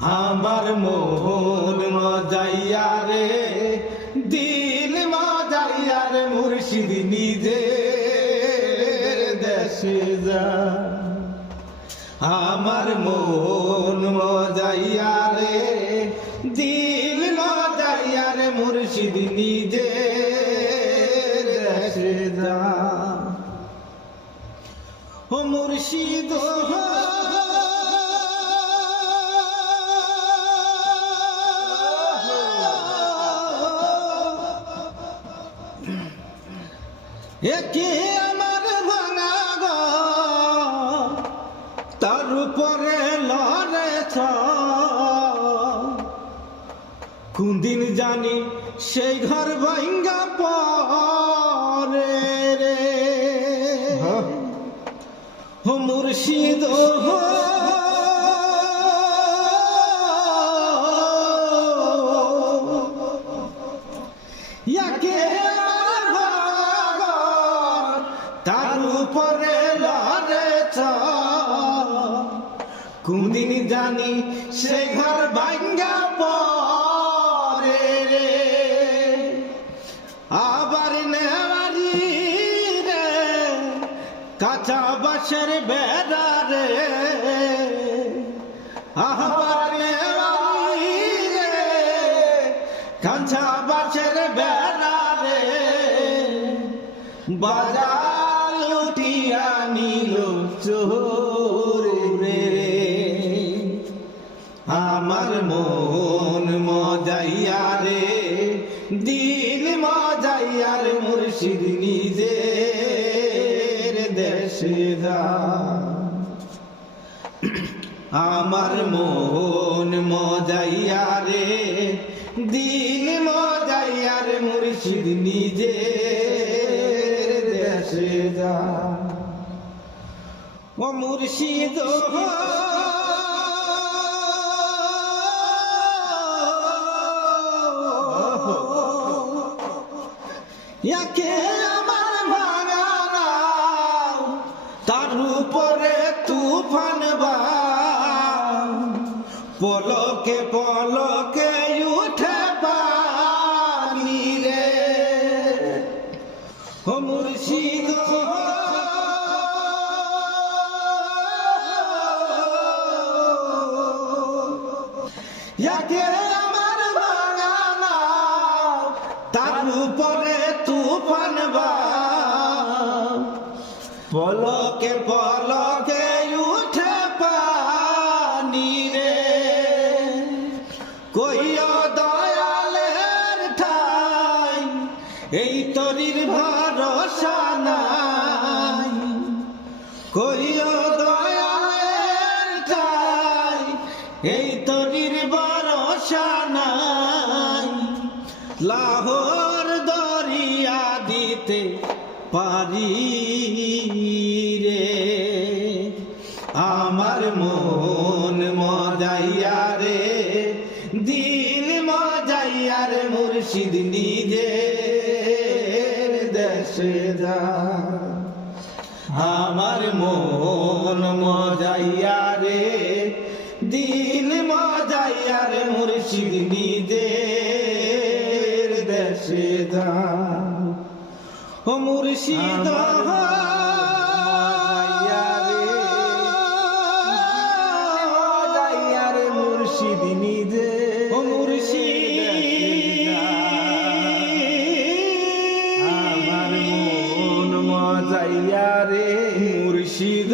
আমার মন মজাইয়া রে, দিল মজাইয়া রে, মুর্শিদ নিজের দেশে যা। আমার মন মজাইয়া রে, দিল মজাইয়া রে, মুর্শিদ নিজের দেশে যা। ও মুর্শিদ একে আমার ভাঙা ঘর, তার উপরে লড়েছ। কোন দিন জানি সেই ঘর ভাঙ্গা পরে রে। ও মুর্শিদ ইয়াকে তার উপরে লড়েছ। কোনদিন জানি সে ঘর ভাঙ্গা পরে রে। আবার নেওয়ারি রে, কাঁচা বাঁশের বেড়া রে। আবার নেওয়ারি রে, কাঁচা বাঁশের বেড়া রে। বাজার লুটিয়া নিল চোর রে। আমার মন মজাইয়া রে, দিল মজাইয়া রে, মুর্শিদ নিজের দেশে যা। আমার মন মজাইয়া রে, দিল মজাইয়া রে, মুর্শিদ নিজের দেশে যা। ও মুর্শিদ ইয়াকে আমার ভাঙা নাও, তার উপরে তুফান বা। পলকে পলকে উঠে পানি রে। ও মুর্শিদ ইয়াকে আমার ভাঙা নাও, তার উপরে তুফান বা। পলকে পলকে উঠে পানি রে। কইও দয়ালের ঠাই, এই তরির ভরসা নাই। কইও দয়ালের ঠাই, এই তরির ভরসা নাই। লাহোর দরিয়া দিতে পারি রে। আমার মন মজাইয়া রে, দিল মজাইয়া রে, মুর্শিদ নিজের দেশে যা। আমার মন মজাইয়া রে, দিল মজাইয়া রে, মুর্শিদ নিজের দেশে যা। ও মুর্শিদ মজাইয়া রে, মুর্শিদ নিজে। ও মুর্শিদ আমার মন মজাইয়া রে, মুর্শিদ।